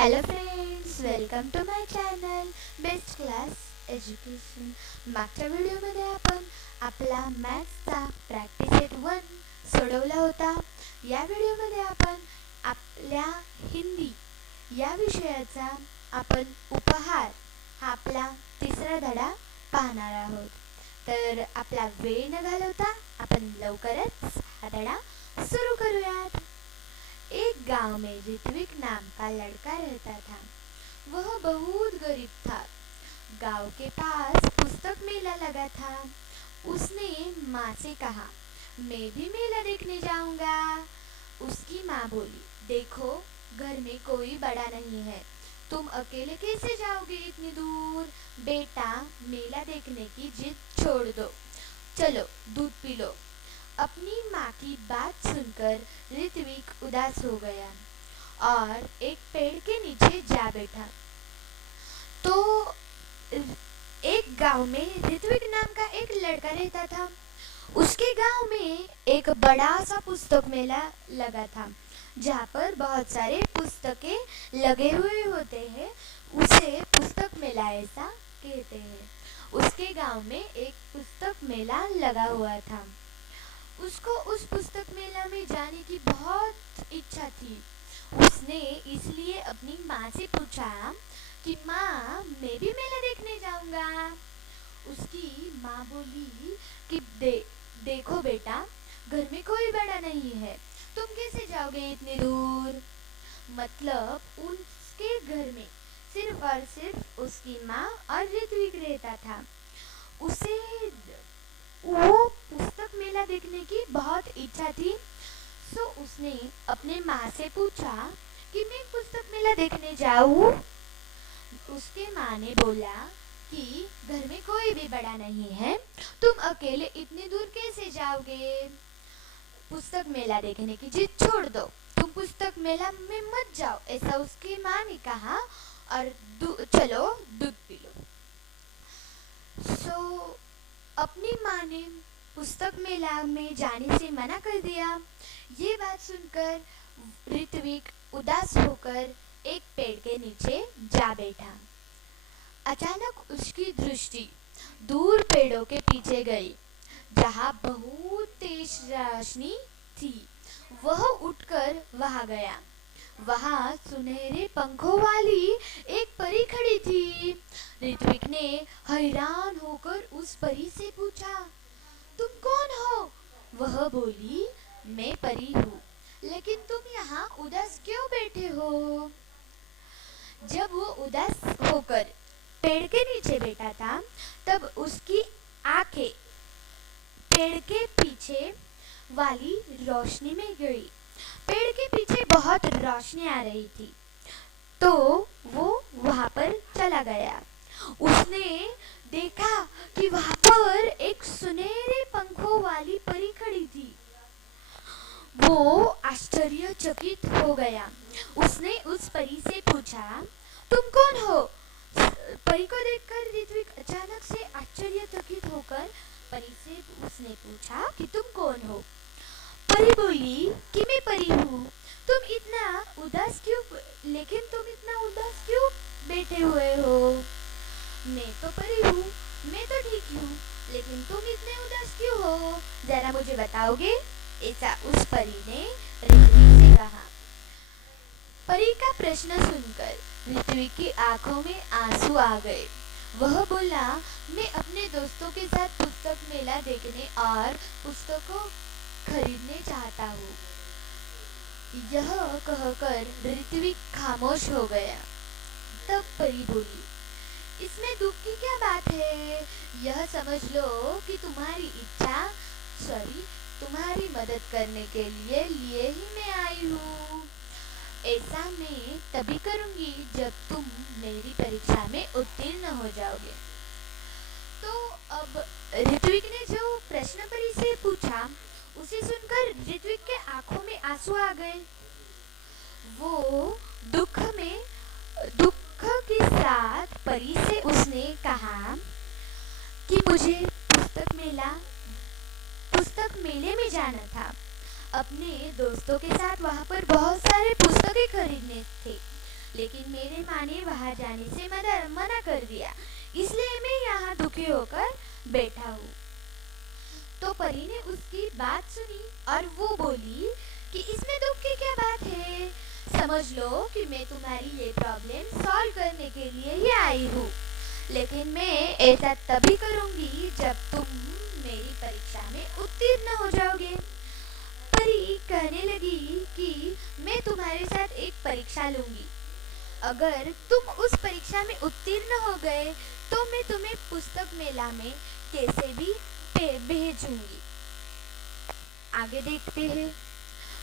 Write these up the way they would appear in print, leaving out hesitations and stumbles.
Hello friends, welcome to my channel Best Class Education. मागच्या व्हिडिओमध्ये आपण आपला मॅथ्सचा प्रॅक्टिस सेट 1 सोडवला होता. या व्हिडिओमध्ये आपण आपल्या हिंदी या विषयाचा आपण उपहार हा आपला तिसरा धडा पाहणार आहोत. तर आपला वेळ न घालवता आपण लवकरच हा धडा सुरू करूयात. एक गांव में ऋत्विक नाम का लड़का रहता था. वह बहुत गरीब था. गांव के पास पुस्तक मेला लगा था. उसने माँ से कहा, मैं भी मेला देखने जाऊंगा. उसकी माँ बोली, देखो घर में कोई बड़ा नहीं है, तुम अकेले कैसे जाओगे इतनी दूर. बेटा, मेला देखने की जिद छोड़ दो, चलो दूध पी लो. अपनी माँ की बात सुनकर ऋत्विक उदास हो गया और एक पेड़ के नीचे जा बैठा. तो एक गांव में ऋत्विक नाम का एक लड़का रहता था. उसके गांव में एक बड़ा सा पुस्तक मेला लगा था, जहाँ पर बहुत सारे पुस्तकें लगे हुए होते हैं. उसे पुस्तक मेला ऐसा कहते हैं. उसके गांव में एक पुस्तक मेला लगा हुआ था. उसको उस पुस्तक मेला में जाने की बहुत इच्छा थी. उसने इसलिए अपनी माँ से पूछा कि माँ, मैं भी मेला देखने जाऊंगा. उसकी माँ बोली कि देखो बेटा, घर में कोई बड़ा नहीं है, तुम कैसे जाओगे इतनी दूर. मतलब उसके घर में सिर्फ और सिर्फ उसकी माँ और ऋत्विक रहता था. उसे वो पुस्तक मेला देखने की बहुत इच्छा थी. सो उसने अपने माँ से पूछा कि मैं पुस्तक मेला देखने जाऊँ. उसके माँ ने बोला कि घर में कोई भी बड़ा नहीं है, तुम अकेले इतनी दूर कैसे जाओगे. पुस्तक मेला देखने की जिद छोड़ दो, तुम पुस्तक मेला में मत जाओ, ऐसा उसकी माँ ने कहा और चलो दूध पी लो. सो अपनी माँ ने पुस्तक मेला में जाने से मना कर दिया. ये बात सुनकर ऋत्विक उदास होकर एक पेड़ के नीचे जा बैठा. अचानक उसकी दृष्टि दूर पेड़ों के पीछे गई, जहाँ बहुत तेज रोशनी थी. वह उठकर वहाँ गया. वहाँ सुनहरे पंखों वाली एक परी खड़ी थी. ऋत्विक ने हैरान होकर उस परी से पूछा, तुम कौन हो. वह बोली, मैं परी हूँ, लेकिन तुम यहाँ उदास क्यों बैठे हो. जब वो उदास होकर पेड़ के नीचे बैठा था, तब उसकी आंखें पेड़ के पीछे वाली रोशनी में गई. पेड़ के पीछे बहुत रोशनी आ रही थी, तो वो वहां पर चला गया. उसने देखा कि वहां पर एक सुनहरे पंखों वाली परी खड़ी थी. वो आश्चर्यचकित हो गया. उसने उस परी से पूछा, तुम कौन हो. परी को देखकर ऋत्विक अचानक से आश्चर्यचकित होकर परी से उसने पूछा कि तुम कौन हो. परी बोली कि मैं परी हूँ. तुम इतना उदास क्यों बैठे हुए हो. मैं तो परी हूँ, मैं तो ठीक हूँ, लेकिन तुम इतने उदास क्यों हो, जरा मुझे बताओगे. ऐसा उस परी ने ऋत्विक से कहा. परी का प्रश्न सुनकर ऋत्विक की आंखों में आंसू आ गए. वह बोला, मैं अपने दोस्तों के साथ पुस्तक मेला देखने और पुस्तकों खरीदने चाहता हूँ. यह कहकर ऋत्विक खामोश हो गया. तब परी बोली, इसमें दुख की क्या बात है. यह समझ लो कि तुम्हारी मदद करने के लिए ही मैं आई हूँ. ऐसा मैं तभी करूँगी जब तुम मेरी परीक्षा में उत्तीर्ण हो जाओगे. तो अब ऋत्विक ने जो प्रश्न परी से पूछा, उसे सुनकर ऋत्विक के आंखों में आंसू आ गए. वो दुख के साथ परी से उसने कहा कि मुझे पुस्तक मेले में जाना था. अपने दोस्तों के साथ वहाँ पर बहुत सारे पुस्तकें खरीदने थे. लेकिन मेरे माँ ने वहाँ जाने से मना कर दिया, इसलिए मैं यहाँ दुखी होकर बैठा हूँ। तो परी ने उसकी बात सुनी और वो बोली कि इसमें दुख की क्या बात है, समझ लो कि मैं तुम्हारी ये प्रॉब्लम सॉल्व करने के लिए ही आई हूँ, लेकिन मैं ऐसा तभी करूँगी जब तुम मेरी परीक्षा में उत्तीर्ण हो जाओगे। परी कहने लगी कि मैं तुम्हारे साथ एक परीक्षा लूंगी, अगर तुम उस परीक्षा में उत्तीर्ण हो गए तो मैं तुम्हें पुस्तक मेला में कैसे भी भेजूंगी। आगे देखते हैं,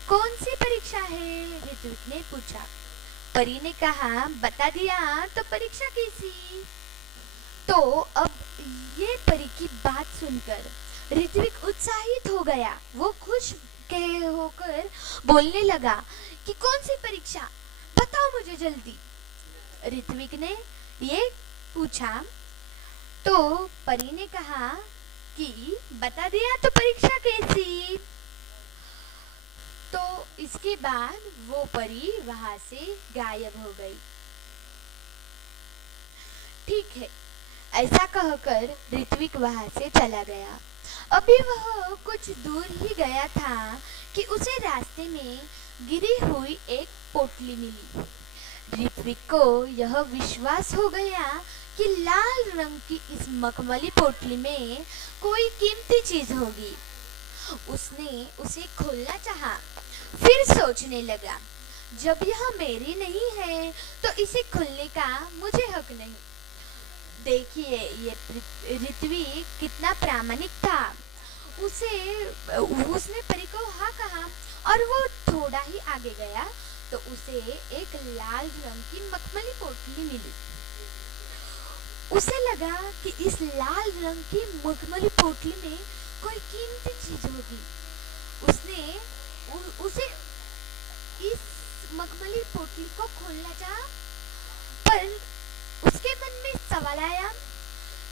कौन सी परीक्षा है, ऋत्विक ने पूछा। परी ने कहा, बता दिया तो परीक्षा कैसी। तो अब ये परी की बात सुनकर ऋत्विक उत्साहित हो गया। वो खुश होकर बोलने लगा कि कौन सी परीक्षा, बताओ मुझे जल्दी। ऋत्विक ने ये पूछा तो परी ने कहा कि बता दिया तो परीक्षा कैसी। तो इसके बाद वो परी वहां से गायब हो गई। ठीक है, ऐसा कहकर ऋत्विक वहां से चला गया। अभी वह कुछ दूर ही गया था कि उसे रास्ते में गिरी हुई एक पोटली मिली। ऋत्विक को यह विश्वास हो गया कि लाल रंग की इस मखमली पोटली में कोई कीमती चीज होगी। उसने उसे खोलना चाहा, फिर सोचने लगा, जब यह मेरी नहीं है तो इसे खोलने का मुझे हक नहीं। देखिए ये ऋत्विक कितना प्रामाणिक था। उसने परी को हाँ कहा और वो थोड़ा ही आगे गया तो उसे एक लाल रंग की मखमली पोटली मिली। उसे लगा कि इस लाल रंग की मखमली पोटली में कोई कीमती चीज होगी। उसे इस मखमली पोटली को खोलना चाहा, पर उसके मन में सवाल आया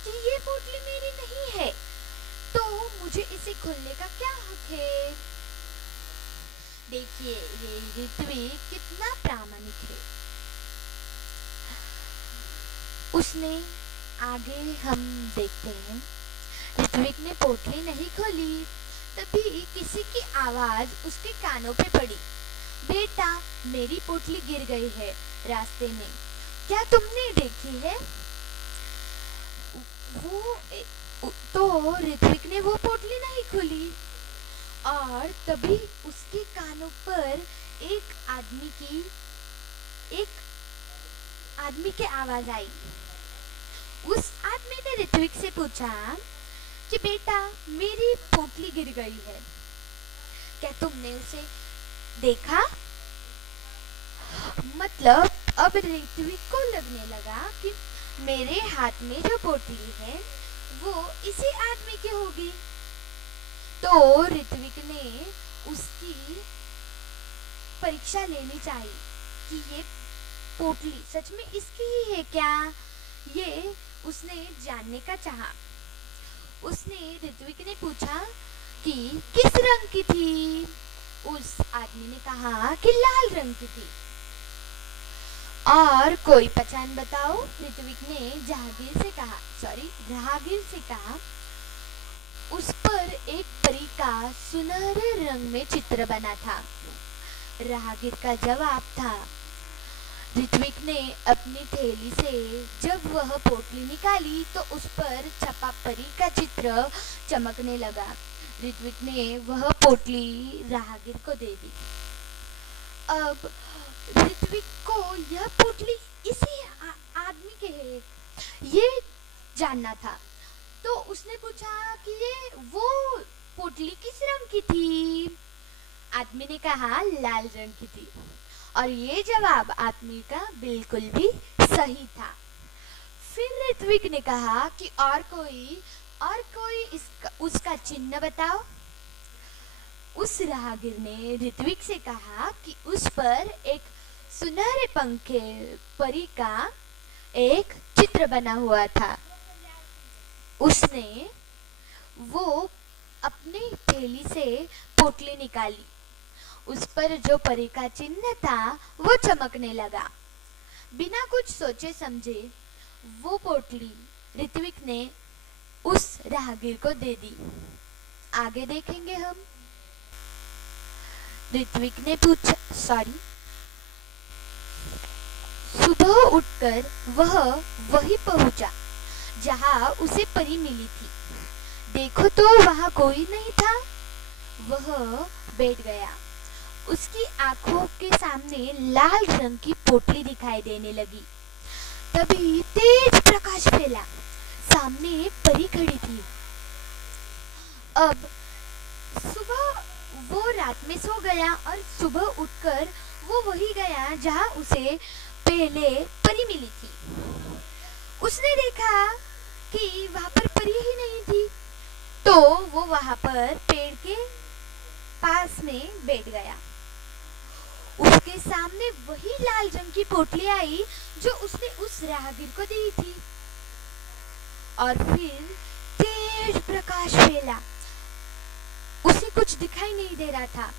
कि ये पोटली मेरी नहीं है तो मुझे इसे खोलने का क्या हक है। देखिए ये ऋत्विक कितना प्रामाणिक है। उसने आगे हम देखते हैं, ऋत्विक ने पोटली नहीं खोली, तभी किसी की आवाज उसके कानों पे पड़ी। बेटा, मेरी पोटली गिर गई है रास्ते में, क्या तुमने देखी है? तो ऋत्विक ने वो पोटली नहीं खोली और तभी उसके कानों पर एक आदमी की आवाज आई। उस आदमी ने ऋत्विक से पूछा कि बेटा, मेरी पोटली गिर गई है, क्या तुमने उसे देखा? मतलब अब ऋत्विक को लगने लगा कि मेरे हाथ में जो पोटली है वो इसी आदमी की होगी। तो ऋत्विक ने उसकी परीक्षा लेनी चाहिए कि ये पोटली सच में इसकी ही है क्या, ये उसने जानने का चाहा। उसने ऋत्विक ने पूछा कि किस रंग की थी। उस आदमी ने कहा कि लाल रंग की थी। और कोई पहचान बताओ, ऋत्विक ने राहगीर से कहा। उस पर एक परी का सुनहरे रंग में चित्र बना था। राहगीर का जवाब था। ऋत्विक ने अपनी थैली से जब वह पोटली निकाली तो उस पर छपा परी का चित्र चमकने लगा। ऋत्विक ने वह पोटली राहगीर को दे दी। अब ऋत्विक को यह पोटली इसी आदमी के है ये जानना था। तो उसने पूछा कि ये वो पोटली किस रंग की थी। आदमी ने कहा लाल रंग की थी और ये जवाब आदमी का बिल्कुल भी सही था। फिर ऋत्विक ने कहा कि और कोई उसका चिन्ह बताओ। उस राहगीर ने ऋत्विक से कहा कि उस पर एक सुनहरे पंखे परी का एक चित्र बना हुआ था। उसने वो अपनी थैली से पोटली निकाली। उस पर जो परी का चिन्ह था वो चमकने लगा। बिना कुछ सोचे समझे वो पोटली ऋत्विक ने उस राहगीर को दे दी। आगे देखेंगे हम। ऋत्विक ने पूछा सुबह उठकर वह वहीं पहुंचा जहां उसे परी मिली थी। देखो तो वहां कोई नहीं था। वह बैठ गया। उसकी आंखों के सामने लाल रंग की पोटली दिखाई देने लगी। तभी तेज प्रकाश फैला। सामने परी खड़ी थी। अब सुबह वो रात में सो गया और सुबह उठकर वो वही गया जहां उसे पहले परी मिली थी। उसने देखा कि वहां पर परी ही नहीं थी, तो वो वहां पर पेड़ के पास में बैठ गया। उसके सामने वही लाल रंग की पोटली आई जो उसने उस राहगीर को दी थी। और फिर तेज प्रकाश फैला। उसे कुछ दिखाई नहीं दे रहा था।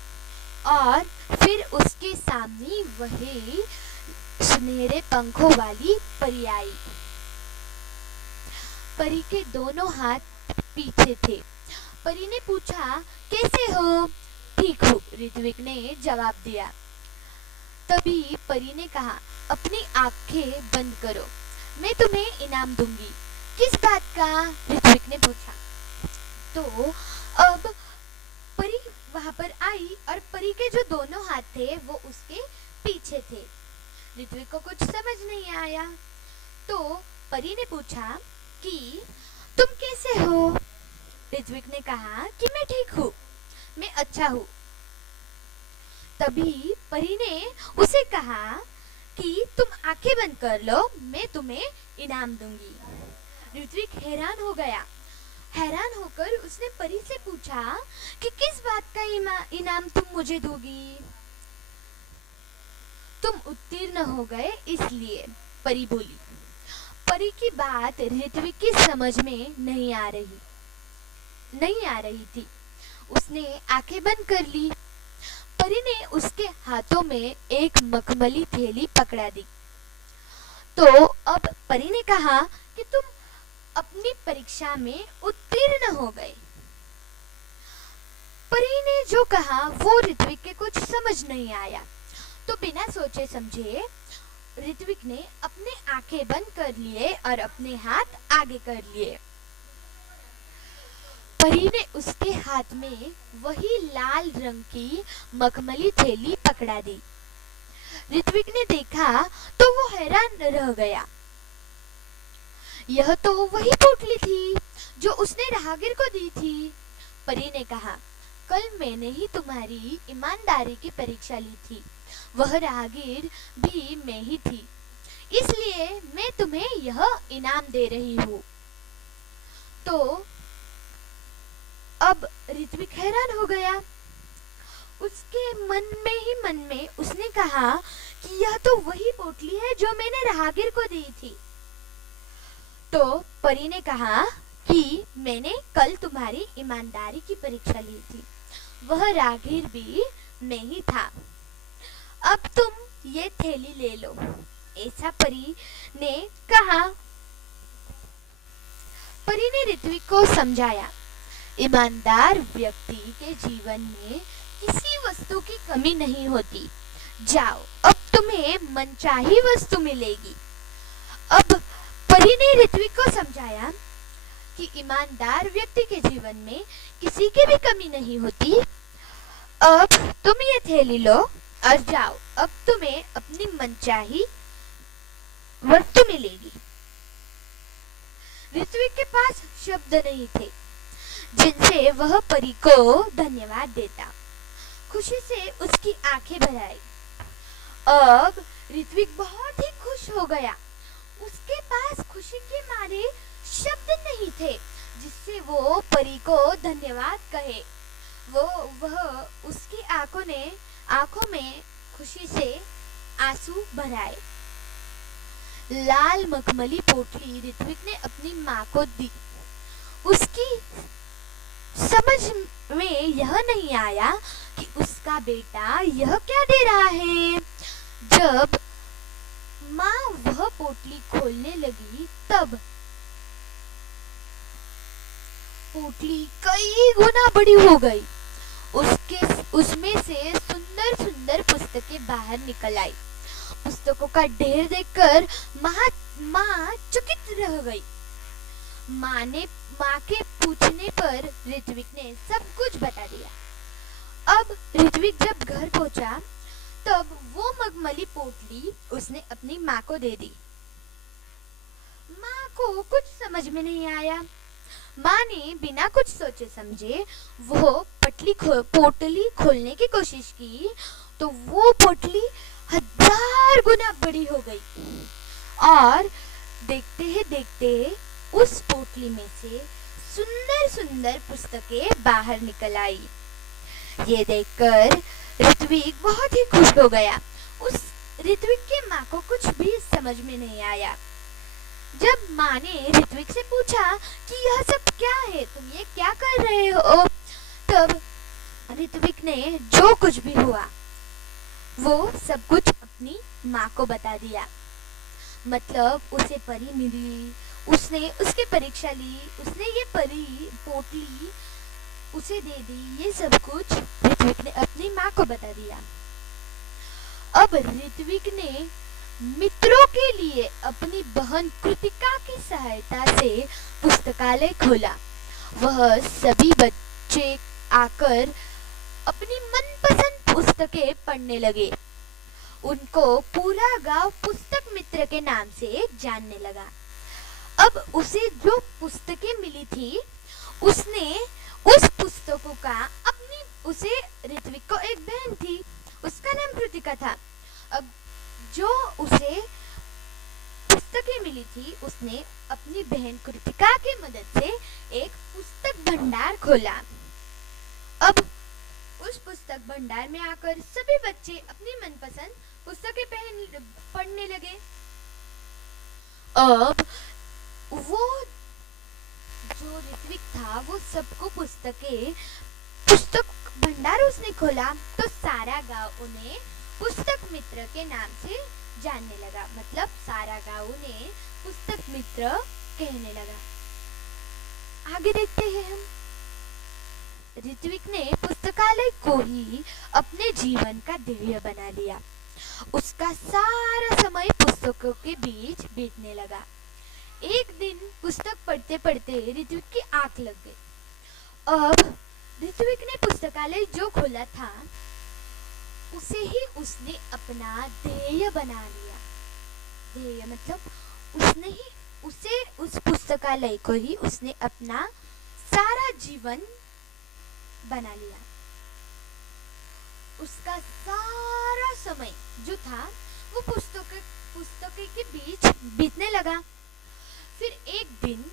और फिर उसके सामने वही सुनहरे पंखों वाली परी आई। परी के दोनों हाथ पीछे थे। परी ने पूछा, कैसे हो? ठीक हूँ, ऋत्विक ने जवाब दिया। तभी परी ने कहा, अपनी आंखें बंद करो, मैं तुम्हें इनाम दूंगी। किस बात का? ऋत्विक ने पूछा। तो अब परी वहां पर आई और परी के जो दोनों हाथ थे वो उसके पीछे थे। ऋत्विक को कुछ समझ नहीं आया। तो परी ने पूछा कि तुम कैसे हो? ऋत्विक ने कहा कि मैं ठीक हूँ, मैं अच्छा हूँ। तभी परी ने उसे कहा कि तुम आंखें बंद कर लो, मैं तुम्हें इनाम दूंगी। ऋत्विक हैरान हो गया। हैरान होकर उसने परी से पूछा कि किस बात का इनाम तुम मुझे दोगी? तुम उत्तीर्ण हो गए इसलिए, परी बोली। परी की बात ऋत्विक की समझ में नहीं आ रही थी। उसने आंखें बंद कर ली। परी ने उसके हाथों में एक मखमली थैली पकड़ा दी। तो अब परी ने कहा कि तुम अपनी परीक्षा में उत्तीर्ण हो गए। परी ने जो कहा वो ऋत्विक के कुछ समझ नहीं आया। तो बिना सोचे समझे ऋत्विक ने अपने आंखें बंद कर लिए और अपने हाथ आगे कर लिए। परी ने उसके हाथ में वही लाल रंग की मखमली थैली पकड़ा दी। ऋत्विक ने देखा तो वो हैरान रह गया। यह तो वही पोटली थी जो उसने राहगीर को दी थी। परी ने कहा, कल मैंने ही तुम्हारी ईमानदारी की परीक्षा ली थी। वह राहगीर भी मैं ही थी, इसलिए मैं तुम्हें यह इनाम दे रही हूँ। तो अब ऋत्विक हैरान हो गया। उसके मन में उसने कहा कि यह तो वही पोटली है जो मैंने राहगीर को दी थी। तो परी ने कहा कि मैंने कल तुम्हारी ईमानदारी की परीक्षा ली थी। वह राहगीर भी मैं ही था। अब तुम ये थैली ले लो, ऐसा परी ने कहा। परी ने ऋत्विक को समझाया, ईमानदार व्यक्ति के जीवन में किसी वस्तु की कमी नहीं होती। जाओ, अब तुम्हें मनचाही वस्तु मिलेगी। अब परी ने ऋत्विक को समझाया कि ईमानदार व्यक्ति के जीवन में किसी की भी कमी नहीं होती। अब तुम ये थैली लो और जाओ, अब तुम्हें अपनी मनचाही वस्तु मिलेगी। ऋत्विक के पास शब्द नहीं थे जिनसे वह परी को धन्यवाद देता। खुशी से उसकी आंखें भर आई। अब ऋत्विक बहुत ही खुश हो गया। उसके पास खुशी के मारे शब्द नहीं थे जिससे वो परी को धन्यवाद कहे। वह उसकी आंखों में खुशी से आंसू भर आए। लाल मखमली पोटली ऋत्विक ने अपनी माँ को दी। उसकी समझ में यह नहीं आया कि उसका बेटा यह क्या दे रहा है। जब माँ वह पोटली खोलने लगी तब पोटली कई गुना बड़ी हो गई। उसके उसमें से सुंदर सुंदर पुस्तकें बाहर निकल आई। पुस्तकों का ढेर देखकर माँ चकित रह गई। माँ के पूछने पर ऋत्विक ने सब कुछ बता दिया। अब ऋत्विक जब घर पहुंचा तब वो मखमली पोटली उसने अपनी माँ को दे दी। माँ को कुछ समझ में नहीं आया। माँ ने बिना कुछ सोचे समझे वो पोटली खोलने की कोशिश की तो वो पोटली 1000 गुना बड़ी हो गई और देखते ही देखते उस पोटली में से सुंदर सुंदर पुस्तकें बाहर निकल आई। ये देखकर ऋत्विक बहुत ही खुश हो गया। उस ऋत्विक की माँ को कुछ भी समझ में नहीं आया। जब माँ ने ऋत्विक से पूछा कि यह सब क्या है, तुम ये क्या कर रहे हो, तब ऋत्विक ने जो कुछ भी हुआ वो सब कुछ अपनी माँ को बता दिया। मतलब उसे परी मिली, उसने उसकी परीक्षा ली, उसने ये पोटली उसे दे दी, ये सब कुछ ऋत्विक ने अपनी माँ को बता दिया। अब ऋत्विक ने मित्रों के लिए अपनी बहन कृतिका की सहायता से पुस्तकालय खोला। वह सभी बच्चे आकर अपनी मनपसंद पुस्तकें पढ़ने लगे। उनको पूरा गांव पुस्तक मित्र के नाम से जानने लगा। अब उसे जो पुस्तकें मिली थी उसने उस पुस्तकों का उसे ऋत्विक को एक बहन थी, उसका नाम कृतिका था। अब जो उसे पुस्तकें मिली थी उसने अपनी बहन कृतिका की मदद से एक पुस्तक भंडार खोला। अब उस पुस्तक भंडार में आकर सभी बच्चे अपनी मनपसंद पुस्तकें पढ़ने लगे। अब वो जो ऋत्विक था वो सबको पुस्तक भंडार उसने खोला तो सारा गांव उन्हें पुस्तक मित्र के नाम से जानने लगा। मतलब सारा गांव उन्हें पुस्तक मित्र कहने लगा। आगे देखते हैं हम। ऋत्विक ने पुस्तकालय को ही अपने जीवन का ध्येय बना लिया। उसका सारा समय पुस्तकों के बीच बीतने लगा। एक दिन पुस्तक पढ़ते पढ़ते ऋत्विक की आंख लग गई। अब ऋत्विक ने पुस्तकालय जो खोला था उसे ही उसने अपना ध्येय बना लिया। ध्येय मतलब उस पुस्तकालय को ही उसने अपना सारा जीवन बना लिया। उसका सारा समय जो था वो पुस्तकों के बीच बीतने लगा। फिर एक दिन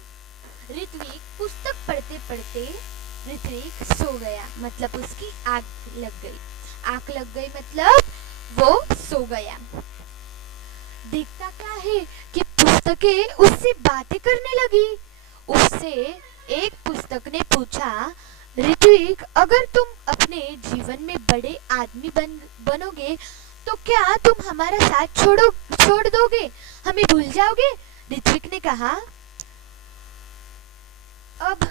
ऋत्विक पुस्तक पढ़ते पढ़ते ऋत्विक सो गया। मतलब उसकी आंख लग गई। आंख लग गई मतलब वो सो गया। देखता क्या है कि पुस्तकें उससे बातें करने लगी। उससे एक पुस्तक ने पूछा, ऋत्विक, अगर तुम अपने जीवन में बड़े आदमी बनोगे तो क्या तुम हमारा साथ छोड़ दोगे, हमें भूल जाओगे? ऋत्विक ने कहा। अब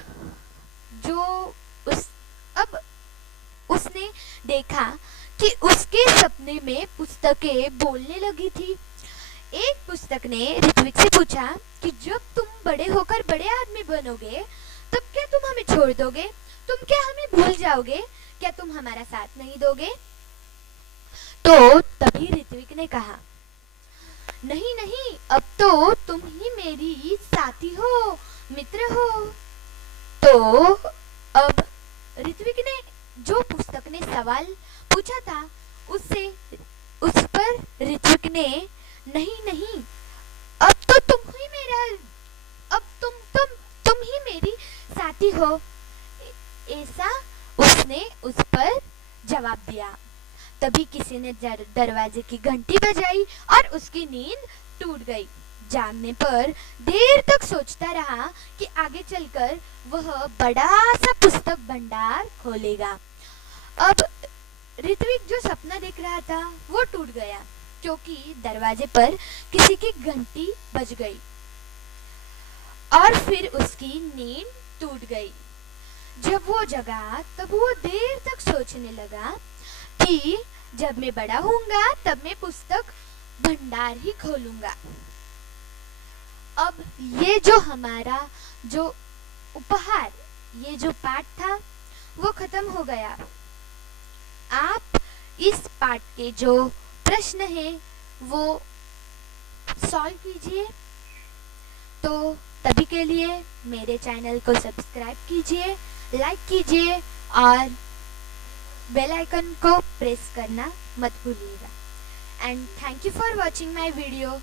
उसने देखा कि उसके सपने में पुस्तकें बोलने लगी थी। एक पुस्तक ने ऋत्विक से पूछा कि जब तुम बड़े होकर बड़े आदमी बनोगे तब क्या तुम हमें छोड़ दोगे? तुम क्या हमें भूल जाओगे? क्या तुम हमारा साथ नहीं दोगे? तो तभी ऋत्विक ने कहा, नहीं नहीं, अब तो तुम ही मेरी साथी हो, मित्र हो। तो अब ऋत्विक ने जो पुस्तक ने सवाल पूछा था उस पर ऋत्विक ने नहीं, अब तो तुम ही मेरी साथी हो, ऐसा उसने उस पर जवाब दिया। तभी किसी ने दरवाजे की घंटी बजाई और उसकी नींद टूट गई। जागने पर देर तक सोचता रहा कि आगे चलकर वह बड़ा सा पुस्तक भंडार खोलेगा। अब ऋत्विक जो सपना देख रहा था वो टूट गया। क्योंकि दरवाजे पर किसी की घंटी बज गई और फिर उसकी नींद टूट गई। जब वो जगा तब वो देर तक सोचने लगा कि जब मैं बड़ा होऊंगा तब मैं पुस्तक भंडार ही खोलूंगा। अब ये जो हमारा जो उपहार, ये जो पाठ था वो खत्म हो गया। आप इस पाठ के जो प्रश्न हैं वो सॉल्व कीजिए। तो तभी के लिए मेरे चैनल को सब्सक्राइब कीजिए, लाइक कीजिए और बेल आइकन को प्रेस करना मत भूलिएगा। And thank you for watching my video.